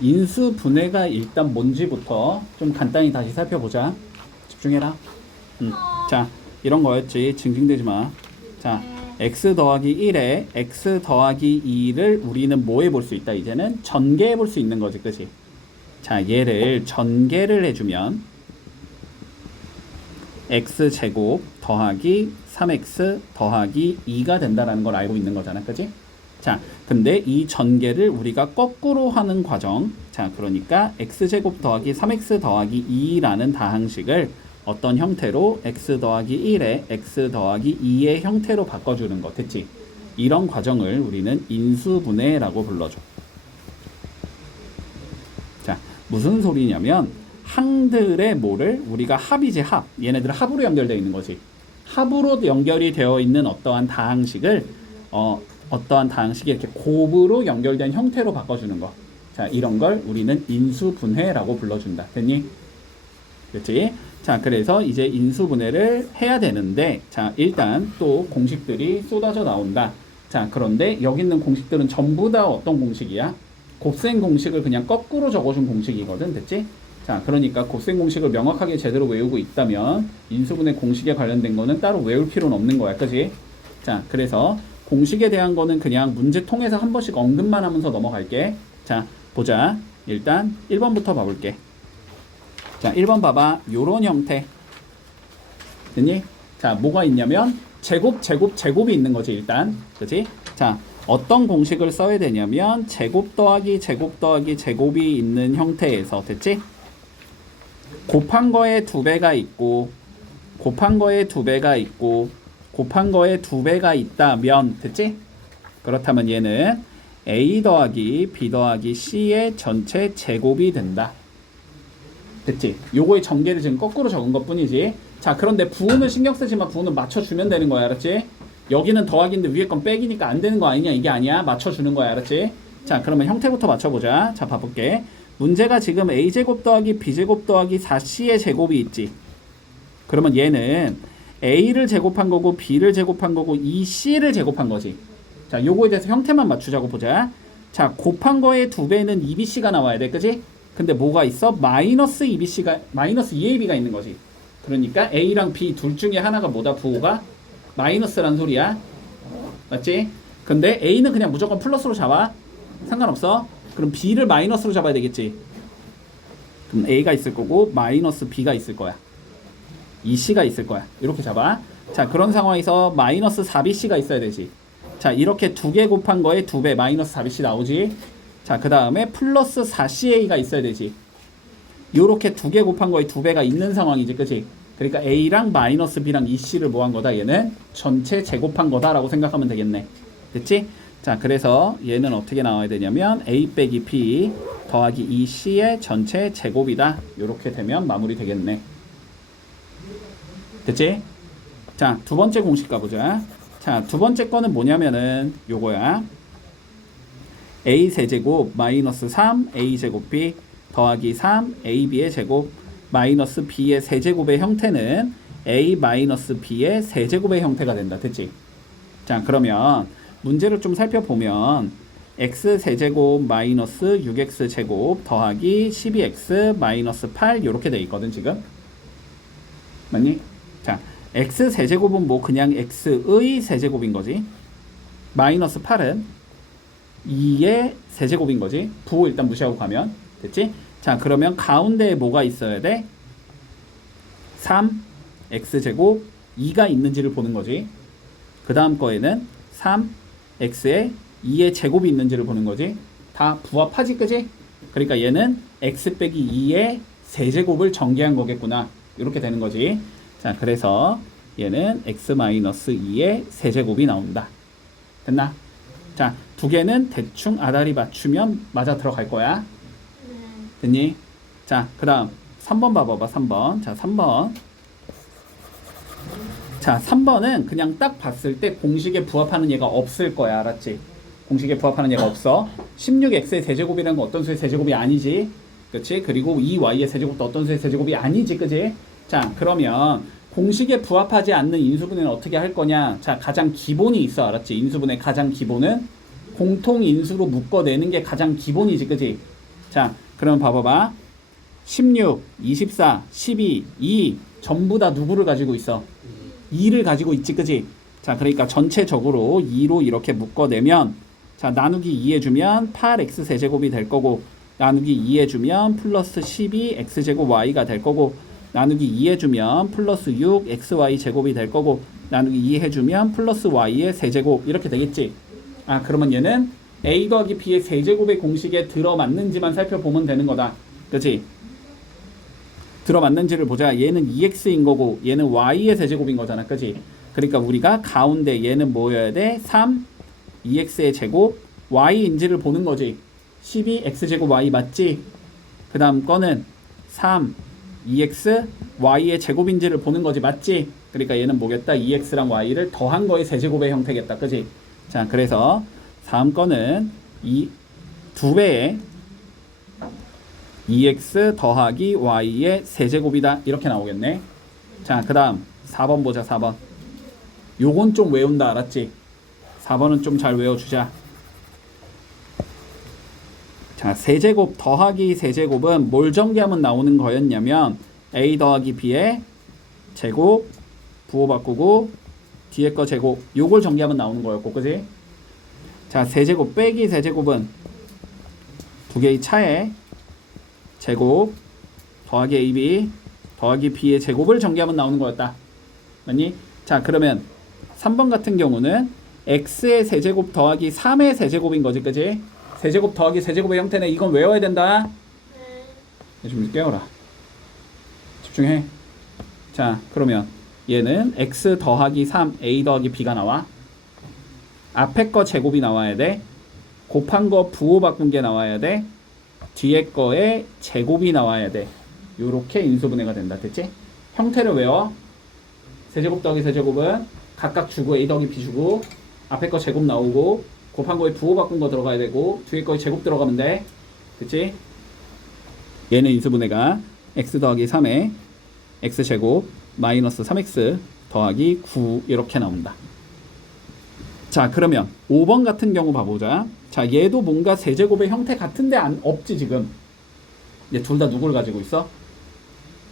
인수분해가 일단 뭔지부터 좀 간단히 다시 살펴보자. 집중해라. 자, 이런 거였지. 징징대지 마. 자, x 더하기 1에 x 더하기 2를 우리는 뭐 해볼 수 있다. 이제는 전개해 볼 수 있는 거지. 그치? 자, 얘를 전개를 해주면 x제곱 더하기 3x 더하기 2가 된다라는 걸 알고 있는 거잖아. 그치? 자, 근데 이 전개를 우리가 거꾸로 하는 과정. 자, 그러니까 x제곱 더하기 3x 더하기 2라는 다항식을 어떤 형태로 x 더하기 1에 x 더하기 2의 형태로 바꿔주는 거. 됐지? 이런 과정을 우리는 인수분해라고 불러줘. 자, 무슨 소리냐면 항들의 뭐를 우리가 합이지 합. 얘네들 합으로 연결되어 있는 거지. 합으로 연결이 되어 있는 어떠한 다항식을 어떠한 다항식이 이렇게 곱으로 연결된 형태로 바꿔주는 거. 자, 이런 걸 우리는 인수분해라고 불러준다. 됐니? 그렇지? 자, 그래서 이제 인수분해를 해야 되는데, 자, 일단 또 공식들이 쏟아져 나온다. 자, 그런데 여기 있는 공식들은 전부 다 어떤 공식이야? 곱셈 공식을 그냥 거꾸로 적어준 공식이거든. 됐지? 자, 그러니까 곱셈 공식을 명확하게 제대로 외우고 있다면 인수분해 공식에 관련된 거는 따로 외울 필요는 없는 거야. 그치? 자, 그래서 공식에 대한 거는 그냥 문제 통해서 한 번씩 언급만 하면서 넘어갈게. 자, 보자. 일단 1번부터 봐볼게. 자, 1번 봐봐. 요런 형태. 됐니? 자, 뭐가 있냐면 제곱이 있는 거지, 일단. 그치? 자, 어떤 공식을 써야 되냐면 제곱 더하기 제곱이 있는 형태에서, 됐지? 곱한 거에 2배가 있고 곱한 거에 2배가 있고 곱한 거에 2배가 있다면, 됐지? 그렇다면 얘는 a 더하기 b 더하기 c의 전체 제곱이 된다. 됐지? 요거의 전개를 지금 거꾸로 적은 것 뿐이지. 자, 그런데 부호는 신경 쓰지 마. 부호는 맞춰주면 되는 거야. 알았지? 여기는 더하기인데 위에 건 빼기니까 안 되는 거 아니냐? 이게 아니야. 맞춰주는 거야. 알았지? 자, 그러면 형태부터 맞춰보자. 자, 봐볼게. 문제가 지금 a제곱 더하기 b제곱 더하기 4c의 제곱이 있지. 그러면 얘는 a를 제곱한 거고 b를 제곱한 거고 이 c를 제곱한 거지. 자, 요거에 대해서 형태만 맞추자고 보자. 자, 곱한 거에 2배는 2bc가 나와야 돼. 그지? 근데 뭐가 있어? 마이너스 2ab가 있는 거지. 그러니까 a랑 b 둘 중에 하나가 뭐다? 부호가 마이너스란 소리야. 맞지? 근데 a는 그냥 무조건 플러스로 잡아. 상관없어. 그럼 b를 마이너스로 잡아야 되겠지. 그럼 a가 있을 거고 마이너스 b가 있을 거야. 2c가 있을 거야. 이렇게 잡아. 자, 그런 상황에서 마이너스 4bc가 있어야 되지. 자, 이렇게 2개 곱한 거에 2배 마이너스 4bc 나오지. 자, 그 다음에 플러스 4ca가 있어야 되지. 요렇게 2개 곱한 거에 2배가 있는 상황이지. 그치? 그러니까 a랑 마이너스 b랑 2c를 뭐 한 거다? 얘는 전체 제곱한 거다라고 생각하면 되겠네. 됐지? 자, 그래서 얘는 어떻게 나와야 되냐면 a 빼기 b 더하기 2c의 전체 제곱이다. 요렇게 되면 마무리 되겠네. 됐지? 자, 두 번째 공식 가보자. 자, 두 번째 거는 뭐냐면은 요거야. a 세제곱 마이너스 3a제곱 b 더하기 3ab의 제곱 마이너스 b의 세제곱의 형태는 a 마이너스 b의 세제곱의 형태가 된다. 됐지? 자, 그러면 문제를 좀 살펴보면 x 세제곱 마이너스 6x 제곱 더하기 12x 마이너스 8 이렇게 돼 있거든 지금. 맞니? 자, x 세제곱은 뭐 그냥 x의 세제곱인 거지. 마이너스 8은 2의 세제곱인 거지. 부호 일단 무시하고 가면 됐지? 자, 그러면 가운데에 뭐가 있어야 돼? 3 x제곱 2가 있는지를 보는 거지. 그 다음 거에는 3x에 2의 제곱이 있는지를 보는 거지. 다 부합하지, 그지? 그러니까 얘는 x 빼기 2의 세제곱을 전개한 거겠구나. 이렇게 되는 거지. 자, 그래서 얘는 x-2의 세제곱이 나온다. 됐나? 자, 두 개는 대충 아다리 맞추면 맞아 들어갈 거야. 됐니? 자, 그 다음 3번 봐봐봐. 3번. 자, 3번. 자, 3번은 그냥 딱 봤을 때 공식에 부합하는 얘가 없을 거야. 알았지? 공식에 부합하는 얘가 없어. 16x의 세제곱이라는 건 어떤 수의 세제곱이 아니지. 그치? 그리고 2y의 세제곱도 어떤 수의 세제곱이 아니지. 그치? 자, 그러면 공식에 부합하지 않는 인수분해는 어떻게 할 거냐? 자, 가장 기본이 있어. 알았지? 인수분해 가장 기본은 공통인수로 묶어내는 게 가장 기본이지. 그치? 자, 그럼 봐봐봐. 16, 24, 12, 2 전부 다 누구를 가지고 있어? 2를 가지고 있지, 그지? 자, 그러니까 전체적으로 2로 이렇게 묶어내면, 자, 나누기 2 해주면 8x 세제곱이 될 거고, 나누기 2 해주면 플러스 12x제곱 y가 될 거고, 나누기 2 해주면 플러스 6xy 제곱이 될 거고, 나누기 2 해주면 플러스 y의 세제곱 이렇게 되겠지. 아, 그러면 얘는 a 더하기 b의 세제곱의 공식에 들어맞는지만 살펴보면 되는 거다, 그치? 들어맞는지를 보자. 얘는 2x인 거고 얘는 y의 세제곱인 거잖아, 그치? 그러니까 우리가 가운데 얘는 뭐여야 돼? 3 2x의 제곱 y인지를 보는 거지. 12x제곱 y 맞지? 그 다음 거는 3 2x y의 제곱인지를 보는 거지, 맞지? 그러니까 얘는 뭐겠다? 2x랑 y를 더한 거의 세제곱의 형태겠다, 그치? 자, 그래서 다음 거는 이 2배의 2x 더하기 y의 세제곱이다 이렇게 나오겠네. 자, 그 다음 4번 보자. 4번 요건 좀 외운다, 알았지? 4번은 좀 잘 외워주자. 자, 세제곱 더하기 세제곱은 뭘 전개하면 나오는 거였냐면 a 더하기 b의 제곱 부호 바꾸고 뒤에 거 제곱 요걸 전개하면 나오는 거였고, 그지? 자, 세제곱 빼기 세제곱은 두 개의 차에 제곱 더하기 ab 더하기 b의 제곱을 전개하면 나오는 거였다, 맞니? 자, 그러면 3번 같은 경우는 x의 세제곱 더하기 3의 세제곱인 거지, 그지? 세제곱 더하기 세제곱의 형태는 이건 외워야 된다. 좀 깨워라. 집중해. 자, 그러면 얘는 x 더하기 3 a 더하기 b가 나와. 앞에 거 제곱이 나와야 돼. 곱한 거 부호 바꾼 게 나와야 돼. 뒤에 거에 제곱이 나와야 돼. 요렇게 인수분해가 된다, 됐지? 형태를 외워. 세제곱 더하기 세제곱은 각각 주고 a 더하기 b 주고 앞에 거 제곱 나오고 곱한 거에 부호 바꾼 거 들어가야 되고 뒤에 거에 제곱 들어가면 돼, 됐지? 얘는 인수분해가 x 더하기 3에 x제곱 마이너스 3x 더하기 9 이렇게 나온다. 자, 그러면 5번 같은 경우 봐보자. 자, 얘도 뭔가 세제곱의 형태 같은데 없지 지금. 얘 둘 다 누구를 가지고 있어?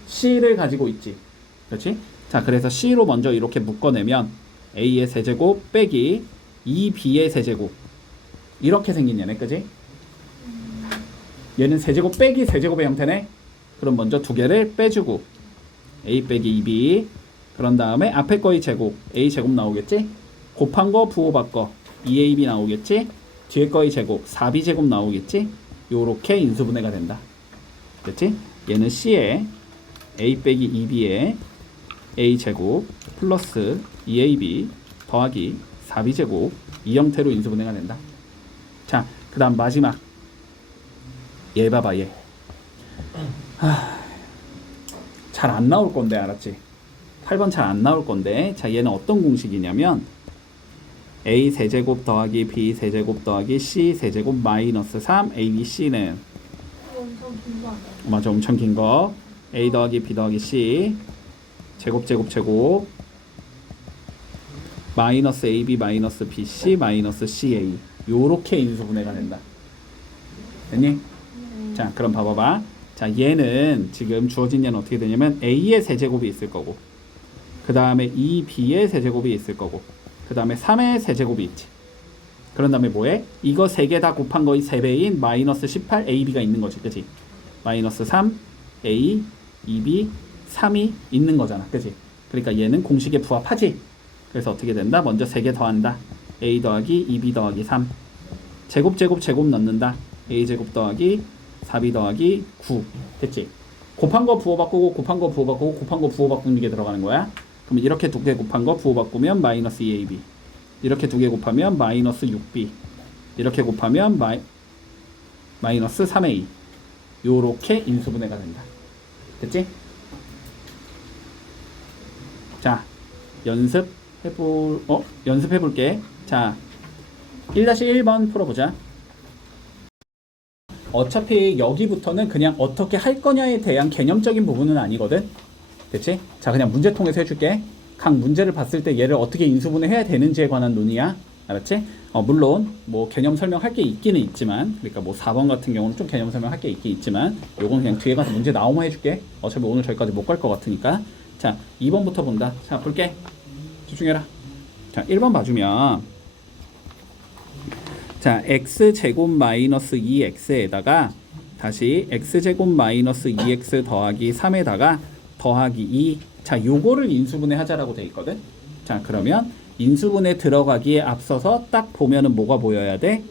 c를 가지고 있지, 그렇지? 자, 그래서 c로 먼저 이렇게 묶어내면 a의 세제곱 빼기 2b의 세제곱 이렇게 생긴 얘네, 그지? 얘는 세제곱 빼기 세제곱의 형태네. 그럼 먼저 두 개를 빼주고 a 빼기 2b 그런 다음에 앞에 거의 제곱 a 제곱 나오겠지? 곱한 거 부호 바꿔 2ab 나오겠지? 뒤에 거의 제곱 4b 제곱 나오겠지? 요렇게 인수분해가 된다, 됐지? 얘는 c에 a 빼기 2b에 a 제곱 플러스 2ab 더하기 4b 제곱 이 형태로 인수분해가 된다. 자, 그 다음 마지막 얘 봐봐. 얘 잘 안 나올 건데, 알았지? 8번 잘 안 나올 건데, 자, 얘는 어떤 공식이냐면 a 세제곱 더하기 b 세제곱 더하기 c 세제곱 마이너스 3 abc는 엄청 긴 거 아니야? 맞아, 엄청 긴 거. a 더하기 b 더하기 c 제곱 제곱 제곱 마이너스 ab 마이너스 bc 마이너스 ca 요렇게 인수분해가 된다, 됐니? 자, 그럼 봐봐봐. 자, 얘는 지금 주어진 얘는 어떻게 되냐면 a의 세제곱이 있을 거고 그 다음에 2b의 세제곱이 있을 거고 그 다음에 3의 세제곱이 있지. 그런 다음에 뭐해? 이거 3개 다 곱한 거의 3배인 마이너스 18ab가 있는 거지, 그치? 마이너스 3a 2b 3이 있는 거잖아, 그치? 그러니까 얘는 공식에 부합하지. 그래서 어떻게 된다? 먼저 3개 더한다. a 더하기 2b 더하기 3 제곱 제곱 제곱 넣는다. a 제곱 더하기 4b 더하기 9 됐지? 곱한 거 부호 바꾸고 곱한 거 부호 바꾸고 곱한 거 부호 바꾸는 게 들어가는 거야. 그럼 이렇게 두 개 곱한 거 부호 바꾸면 마이너스 2ab 이렇게 두 개 곱하면 마이너스 6b 이렇게 곱하면 마이너스 3a 요렇게 인수분해가 된다, 됐지? 자, 연습해볼게. 자, 1-1번 풀어보자. 어차피 여기부터는 그냥 어떻게 할 거냐에 대한 개념적인 부분은 아니거든, 됐지? 자, 그냥 문제통에서 해줄게. 각 문제를 봤을 때 얘를 어떻게 인수분해 해야 되는지에 관한 논의야. 알았지? 물론 뭐 개념 설명할 게 있기는 있지만, 그러니까 뭐 4번 같은 경우는 좀 개념 설명할 게 있긴 있지만, 요건 그냥 뒤에 가서 문제 나오면 해줄게. 어차피 오늘 저기까지 못 갈 것 같으니까. 자, 2번부터 본다. 자, 볼게. 집중해라. 자, 1번 봐주면, 자, x제곱 마이너스 2x에다가 다시 x제곱 마이너스 2x 더하기 3에다가 더하기 2. 자, 요거를 인수분해 하자라고 돼 있거든. 자, 그러면 인수분해 들어가기에 앞서서 딱 보면은 뭐가 보여야 돼?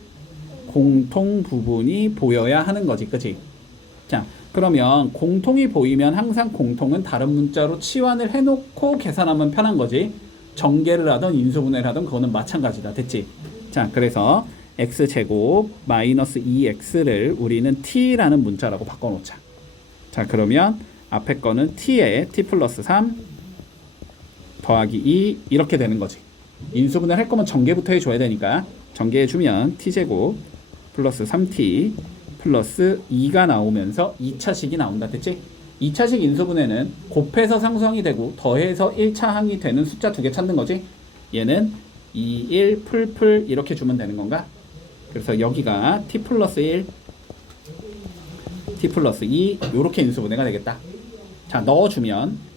공통 부분이 보여야 하는 거지, 그치? 자, 그러면 공통이 보이면 항상 공통은 다른 문자로 치환을 해놓고 계산하면 편한 거지. 전개를 하던 인수분해를 하던 그거는 마찬가지다, 됐지? 자, 그래서 x제곱 마이너스 2x를 우리는 t라는 문자라고 바꿔놓자. 자, 그러면 앞에 거는 t에 t 플러스 3 더하기 2 이렇게 되는 거지. 인수분해를 할 거면 전개부터 해줘야 되니까 전개해주면 t제곱 플러스 3t 플러스 2가 나오면서 2차식이 나온다, 됐지? 2차식 인수분해는 곱해서 상수항이 되고 더해서 1차 항이 되는 숫자 두 개 찾는 거지. 얘는 2, 1, 풀 이렇게 주면 되는 건가? 그래서 여기가 t 플러스 1, t 플러스 2 요렇게 인수분해가 되겠다. 자, 넣어주면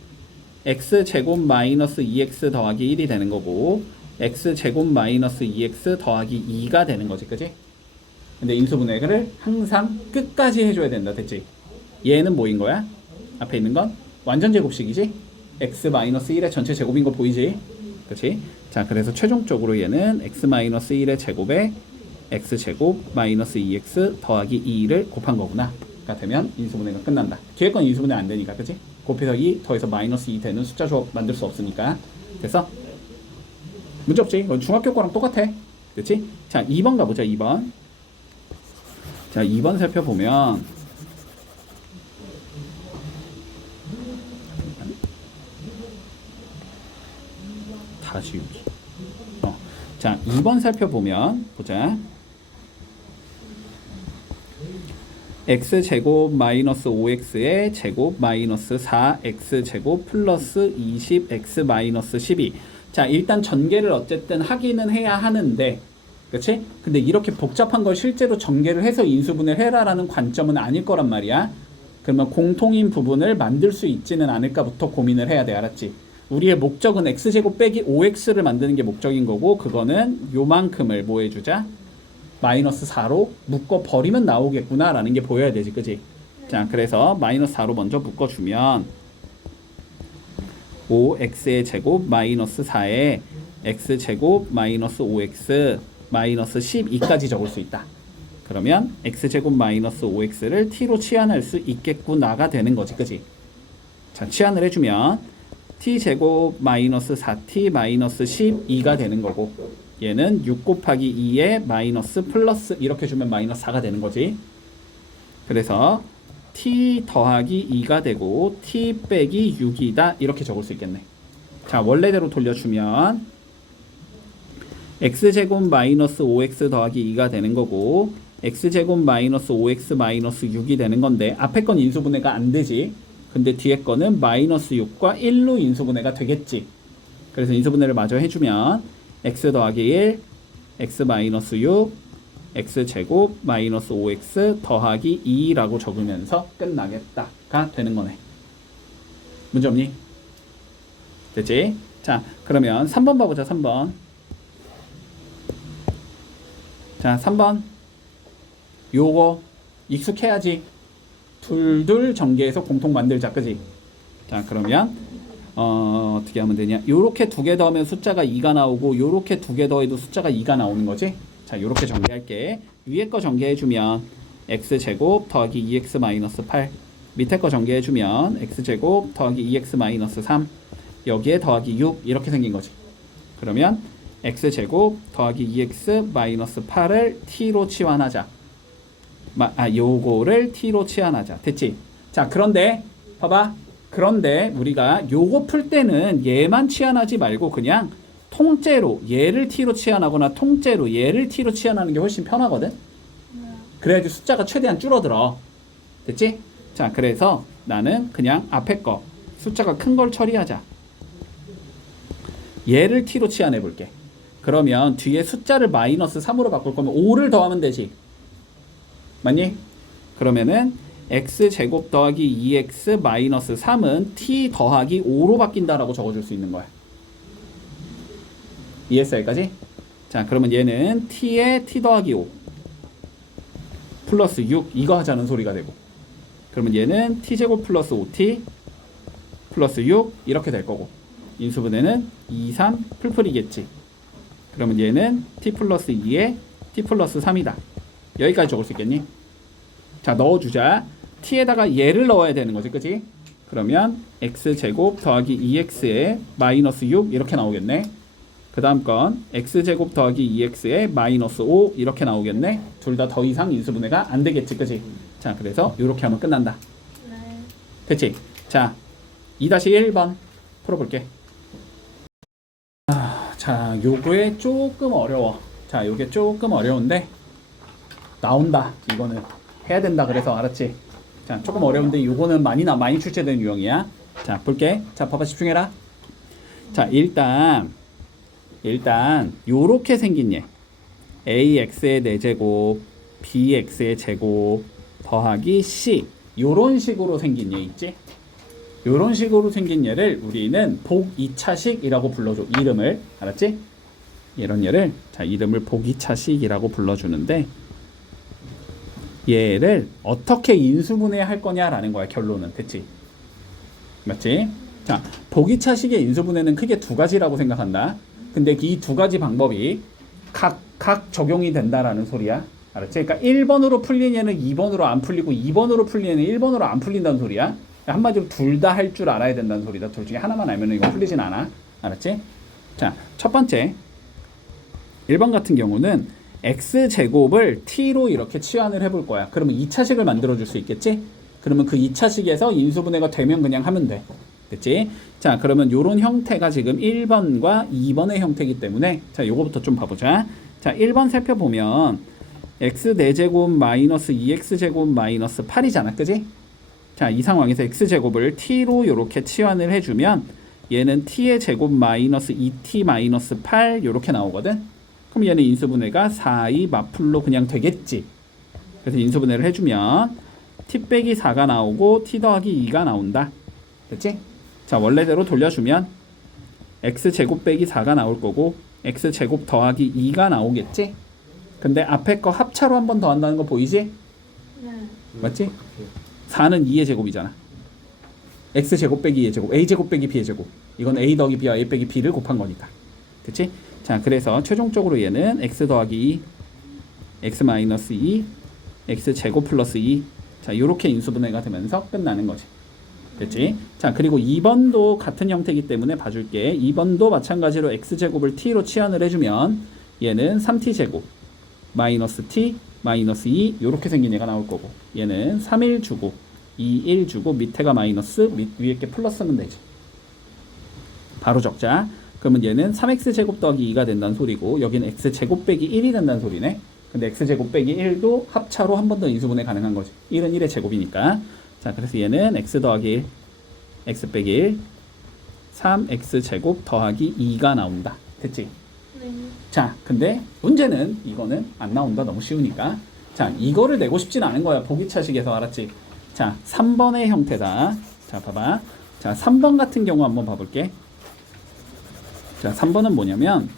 x제곱 마이너스 2x 더하기 1이 되는 거고 x제곱 마이너스 2x 더하기 2가 되는 거지, 그치? 근데 인수분해를 항상 끝까지 해줘야 된다, 됐지? 얘는 뭐인 거야? 앞에 있는 건 완전 제곱식이지? x 마이너스 1의 전체 제곱인 거 보이지? 그치? 자, 그래서 최종적으로 얘는 x 마이너스 1의 제곱에 x제곱 마이너스 2x 더하기 2를 곱한 거구나 가 되면 인수분해가 끝난다. 뒤에 건 인수분해 안 되니까, 그치? 곱해서 2 더해서 마이너스 2 되는 숫자 조합 만들 수 없으니까. 그래서 문제 없지? 이건 중학교 거랑 똑같아, 그치? 자, 2번 가보자. 2번. 자, 2번 살펴보면 다 지우기. 자, 2번 살펴보면 보자. x제곱 마이너스 5x의 제곱 마이너스 4x제곱 플러스 20x 마이너스 12. 자, 일단 전개를 어쨌든 하기는 해야 하는데, 그치? 근데 이렇게 복잡한 걸 실제로 전개를 해서 인수분해를 해라라는 관점은 아닐 거란 말이야. 그러면 공통인 부분을 만들 수 있지는 않을까부터 고민을 해야 돼, 알았지? 우리의 목적은 x제곱 빼기 5x를 만드는 게 목적인 거고, 그거는 요만큼을 뭐 해주자? 마이너스 4로 묶어버리면 나오겠구나 라는 게 보여야 되지, 그치? 자, 그래서 마이너스 4로 먼저 묶어주면 5x의 제곱 마이너스 4에 x제곱 마이너스 5x 마이너스 12까지 적을 수 있다. 그러면 x제곱 마이너스 5x를 t로 치환할 수 있겠구나가 되는 거지, 그치? 자, 치환을 해주면 t제곱 마이너스 4t 마이너스 12가 되는 거고, 얘는 6 곱하기 2에 마이너스 플러스 이렇게 주면 마이너스 4가 되는 거지. 그래서 t 더하기 2가 되고 t 빼기 6이다 이렇게 적을 수 있겠네. 자, 원래대로 돌려주면 x제곱 마이너스 5x 더하기 2가 되는 거고 x제곱 마이너스 5x 마이너스 6이 되는 건데, 앞에 건 인수분해가 안 되지. 근데 뒤에 거는 마이너스 6과 1로 인수분해가 되겠지. 그래서 인수분해를 마저 해주면 x 더하기 1, x 마이너스 6, x제곱 마이너스 5x 더하기 2라고 적으면서 끝나겠다가 되는 거네. 문제 없니? 됐지? 자, 그러면 3번 봐보자. 3번. 자, 3번. 요거 익숙해야지. 둘둘 전개해서 공통 만들자, 그지? 자, 그러면 어떻게 하면 되냐? 요렇게 두 개 더하면 숫자가 2가 나오고 요렇게 두 개 더해도 숫자가 2가 나오는 거지? 자, 요렇게 전개할게. 위에 거 전개해주면 x제곱 더하기 2x 마이너스 8, 밑에 거 전개해주면 x제곱 더하기 2x 마이너스 3, 여기에 더하기 6 이렇게 생긴 거지. 그러면 x제곱 더하기 2x 마이너스 8을 t로 치환하자. 요거를 t로 치환하자. 됐지? 자, 그런데 봐봐. 그런데 우리가 요거 풀 때는 얘만 치환하지 말고 그냥 통째로 얘를 t로 치환하거나 통째로 얘를 t로 치환하는 게 훨씬 편하거든. 그래야지 숫자가 최대한 줄어들어. 됐지? 자, 그래서 나는 그냥 앞에 거 숫자가 큰 걸 처리하자. 얘를 t로 치환해 볼게. 그러면 뒤에 숫자를 마이너스 3으로 바꿀 거면 5를 더하면 되지. 맞니? 그러면은 x제곱 더하기 2x 마이너스 3은 t 더하기 5로 바뀐다라고 적어줄 수 있는 거야. 이해했어 여기까지? 자 그러면 얘는 t에 t 더하기 5 플러스 6 이거 하자는 소리가 되고, 그러면 얘는 t제곱 플러스 5t 플러스 6 이렇게 될 거고, 인수분해는 2, 3 풀풀이겠지. 그러면 얘는 t 플러스 2에 t 플러스 3이다. 여기까지 적을 수 있겠니? 자 넣어주자. t에다가 얘를 넣어야 되는 거지, 그치? 그러면 x제곱 더하기 2x에 마이너스 6 이렇게 나오겠네. 그 다음 건 x제곱 더하기 2x에 마이너스 5 이렇게 나오겠네. 둘 다 더 이상 인수분해가 안 되겠지, 그치? 자 그래서 이렇게 하면 끝난다. 네. 됐지? 자 2-1번 풀어볼게. 자 요거에 조금 어려워. 자 요게 조금 어려운데 나온다. 이거는 해야 된다. 그래서 알았지? 자 조금 어려운데 요거는 많이 출제되는 유형이야. 자 볼게. 자 봐봐, 집중해라. 자 일단 요렇게 생긴 얘 ax의 4제곱 bx의 제곱 더하기 c 요런 식으로 생긴 얘 있지? 요런 식으로 생긴 얘를 우리는 복 2차식이라고 불러줘. 이름을 알았지? 이런 얘를 자 이름을 복 2차식이라고 불러주는데, 얘를 어떻게 인수분해할 거냐라는 거야. 결론은. 됐지? 맞지? 자 복 2차식의 인수분해는 크게 두 가지라고 생각한다. 근데 이 두 가지 방법이 각 적용이 된다라는 소리야. 알았지? 그러니까 1번으로 풀린 얘는 2번으로 안 풀리고 2번으로 풀린 얘는 1번으로 안 풀린다는 소리야. 한마디로 둘 다 할 줄 알아야 된다는 소리다. 둘 중에 하나만 알면 이거 풀리진 않아. 알았지? 자, 첫 번째 1번 같은 경우는 x제곱을 t로 이렇게 치환을 해볼 거야. 그러면 2차식을 만들어 줄 수 있겠지? 그러면 그 2차식에서 인수분해가 되면 그냥 하면 돼. 됐지? 자 그러면 요런 형태가 지금 1번과 2번의 형태이기 때문에 자 요거부터 좀 봐보자. 자 1번 살펴보면 x 4제곱 마이너스 2x제곱 마이너스 8이잖아, 그지? 자 이 상황에서 x제곱을 t로 요렇게 치환을 해주면 얘는 t의 제곱 마이너스 2t 마이너스 8 요렇게 나오거든. 그럼 얘는 인수분해가 4, 2 마플로 그냥 되겠지. 그래서 인수분해를 해주면 t 빼기 4가 나오고 t 더하기 2가 나온다. 됐지? 자 원래대로 돌려주면 x제곱 빼기 4가 나올 거고 x제곱 더하기 2가 나오겠지? 근데 앞에 거 합차로 한 번 더 한다는 거 보이지? 네. 맞지? 4는 2의 제곱이잖아. x제곱 빼기 2의 제곱, a제곱 빼기 b의 제곱. 이건 a 더하기 b와 a 빼기 b를 곱한 거니까. 그치? 자 그래서 최종적으로 얘는 x 더하기 2, x 마이너스 2, x제곱 플러스 2. 자 요렇게 인수분해가 되면서 끝나는 거지. 됐지? 자 그리고 2번도 같은 형태이기 때문에 봐줄게. 2번도 마찬가지로 x제곱을 t로 치환을 해주면 얘는 3t제곱 마이너스 t 마이너스 2 요렇게 생긴 얘가 나올 거고, 얘는 3일 주고 2일 주고 밑에가 마이너스 위에 게 플러스면 되지. 바로 적자. 그러면 얘는 3x제곱 더하기 2가 된다는 소리고, 여기는 x제곱 빼기 1이 된다는 소리네. 근데 x제곱 빼기 1도 합차로 한 번 더 인수분해 가능한 거지. 1은 1의 제곱이니까. 자 그래서 얘는 x 더하기 1 x 빼기 1 3x제곱 더하기 2가 나온다. 됐지? 네. 자 근데 문제는 이거는 안 나온다. 너무 쉬우니까. 자 이거를 내고 싶진 않은 거야. 보기차식에서. 알았지? 자 3번의 형태다. 자 봐봐. 자 3번 같은 경우 한번 봐볼게. 자 3번은 뭐냐면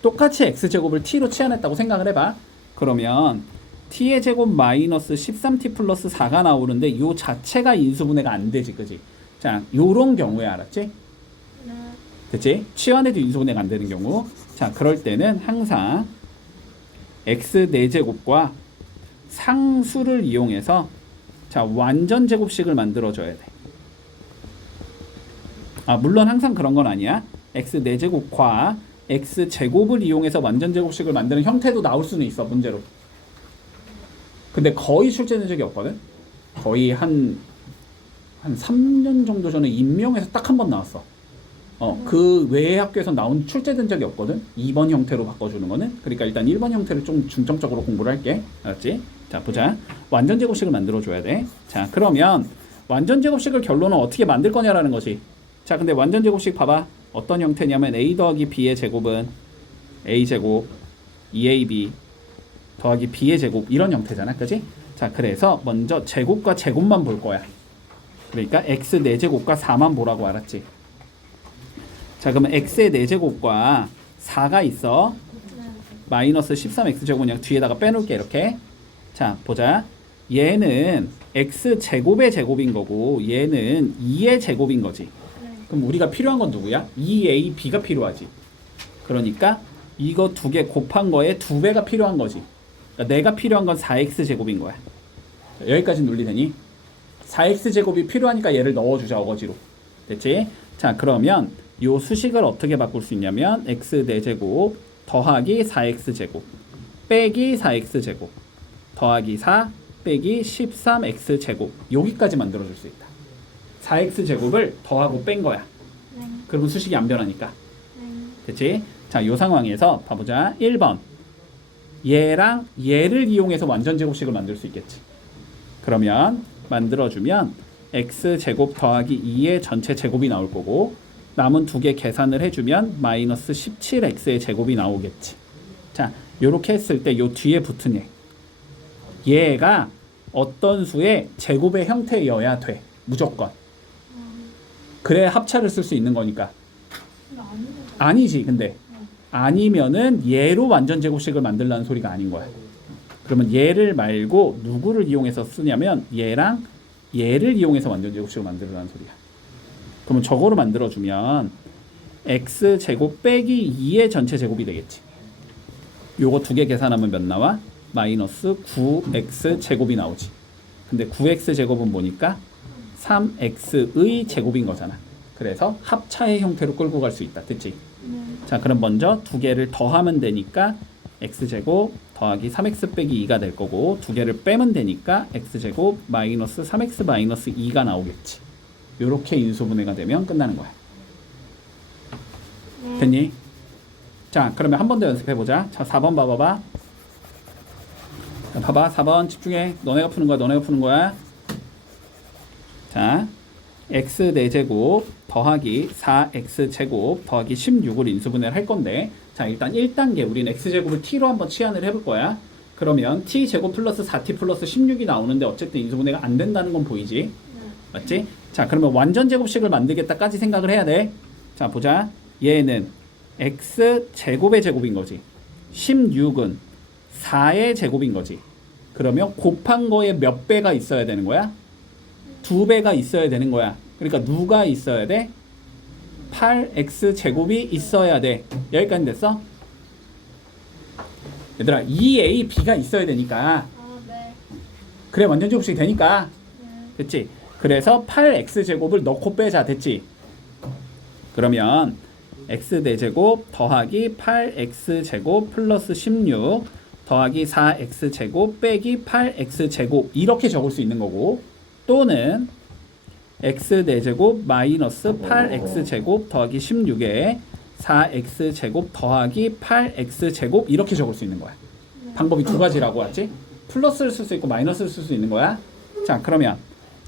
똑같이 x제곱을 t로 치환했다고 생각을 해봐. 그러면 t의 제곱 마이너스 13t 플러스 4가 나오는데 요 자체가 인수분해가 안 되지, 그지? 자 요런 경우에 알았지? 네. 됐지? 치환해도 인수분해가 안 되는 경우. 자 그럴 때는 항상 x 4제곱과 상수를 이용해서 자 완전 제곱식을 만들어 줘야 돼. 아 물론 항상 그런 건 아니야. x 4제곱과 x 제곱을 이용해서 완전 제곱식을 만드는 형태도 나올 수는 있어, 문제로. 근데 거의 출제된 적이 없거든. 거의 한 3년 정도 전에 임명에서 딱 한 번 나왔어. 그 외의 학교에서 나온 출제된 적이 없거든. 2번 형태로 바꿔주는 거는. 그러니까 일단 1번 형태를 좀 중점적으로 공부를 할게. 알았지? 자 보자. 완전 제곱식을 만들어 줘야 돼. 자 그러면 완전 제곱식을 결론은 어떻게 만들 거냐라는 거지. 자 근데 완전 제곱식 봐봐. 어떤 형태냐면 a 더하기 b의 제곱은 a제곱 2ab 더하기 b의 제곱 이런 형태잖아, 그지? 자, 그래서 먼저 제곱과 제곱만 볼 거야. 그러니까 x 4제곱과 4만 보라고 알았지? 자, 그러면 x의 4제곱과 4가 있어. 네. 마이너스 13x제곱 그냥 뒤에다가 빼놓을게 이렇게. 자, 보자. 얘는 x제곱의 제곱인 거고 얘는 2의 제곱인 거지. 네. 그럼 우리가 필요한 건 누구야? 2ab가 필요하지. 그러니까 이거 두 개 곱한 거에 2배가 필요한 거지. 그러니까 내가 필요한 건 4x제곱인 거야. 여기까지 논리되니? 4x제곱이 필요하니까 얘를 넣어주자, 어거지로. 됐지? 자, 그러면 요 수식을 어떻게 바꿀 수 있냐면 x 4제곱 더하기 4x제곱 빼기 4x제곱 더하기 4 빼기 13x제곱 여기까지 만들어줄 수 있다. 4x제곱을 더하고 뺀 거야. 네. 그러면 수식이 안 변하니까. 네. 됐지? 자, 요 상황에서 봐보자. 1번 얘랑 얘를 이용해서 완전 제곱식을 만들 수 있겠지. 그러면 만들어주면 x제곱 더하기 2의 전체 제곱이 나올 거고 남은 두 개 계산을 해주면 마이너스 17x의 제곱이 나오겠지. 자, 요렇게 했을 때 요 뒤에 붙은 얘가 어떤 수의 제곱의 형태여야 돼. 무조건. 그래야 합차를 쓸 수 있는 거니까. 이거 아니죠. 아니지, 근데. 아니면은 얘로 완전 제곱식을 만들라는 소리가 아닌 거야. 그러면 얘를 말고 누구를 이용해서 쓰냐면 얘랑 얘를 이용해서 완전 제곱식을 만들라는 소리야. 그러면 저거로 만들어주면 x제곱 빼기 2의 전체 제곱이 되겠지. 요거 두 개 계산하면 몇 나와? 마이너스 9x제곱이 나오지. 근데 9x제곱은 뭐니까? 3x의 제곱인 거잖아. 그래서 합차의 형태로 끌고 갈 수 있다. 됐지? 네. 자, 그럼 먼저 두 개를 더하면 되니까 x제곱 더하기 3x 빼기 2가 될 거고 두 개를 빼면 되니까 x제곱 마이너스 3x 마이너스 2가 나오겠지. 요렇게 인수분해가 되면 끝나는 거야. 네. 됐니? 자, 그러면 한 번 더 연습해보자. 자, 4번 봐봐봐. 자, 봐봐. 4번 집중해. 너네가 푸는 거야. 너네가 푸는 거야. 자, x 4제곱 더하기 4x제곱 더하기 16을 인수분해를 할 건데 자, 일단 1단계 우리는 x제곱을 t로 한번 치환을 해볼 거야. 그러면 t제곱 플러스 4t 플러스 16이 나오는데 어쨌든 인수분해가 안 된다는 건 보이지? 네. 맞지? 자, 그러면 완전 제곱식을 만들겠다까지 생각을 해야 돼. 자, 보자. 얘는 x제곱의 제곱인 거지. 16은 4의 제곱인 거지. 그러면 곱한 거에 몇 배가 있어야 되는 거야? 2배가 있어야 되는 거야. 그러니까 누가 있어야 돼? 8x제곱이 있어야 돼. 여기까지 됐어? 얘들아, 2ab가 있어야 되니까. 아, 네. 그래 완전 제곱식이 되니까. 네. 됐지? 그래서 8x제곱을 넣고 빼자. 됐지? 그러면 x 4제곱 더하기 8x제곱 플러스 16 더하기 4x제곱 빼기 8x제곱 이렇게 적을 수 있는 거고 또는 x 4제곱 마이너스 8x제곱 더하기 16에 4x제곱 더하기 8x제곱 이렇게 적을 수 있는 거야. 방법이 두 가지라고 왔지? 플러스를 쓸 수 있고 마이너스를 쓸 수 있는 거야. 자, 그러면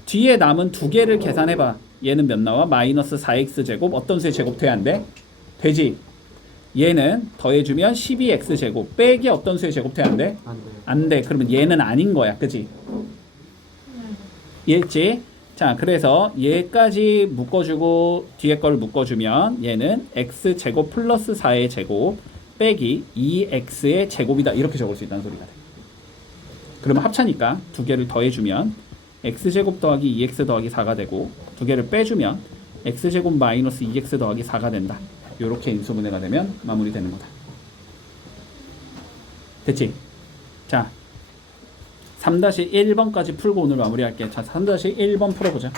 뒤에 남은 두 개를 계산해봐. 얘는 몇 나와? 마이너스 4x제곱 어떤 수의 제곱 돼야 안 돼? 되지? 얘는 더해주면 12x제곱 빼기 어떤 수의 제곱 돼야 안 돼? 안 돼. 안 돼. 그러면 얘는 아닌 거야. 그치? 네. 이해했지? 자, 그래서 얘까지 묶어주고 뒤에 거를 묶어주면 얘는 x제곱 플러스 4의 제곱 빼기 2x의 제곱이다. 이렇게 적을 수 있다는 소리가 돼. 그러면 합차니까 두 개를 더해주면 x제곱 더하기 2x 더하기 4가 되고 두 개를 빼주면 x제곱 마이너스 2x 더하기 4가 된다. 요렇게 인수분해가 되면 마무리되는 거다. 됐지? 자, 3-1번까지 풀고 오늘 마무리할게. 자, 3-1번 풀어보자.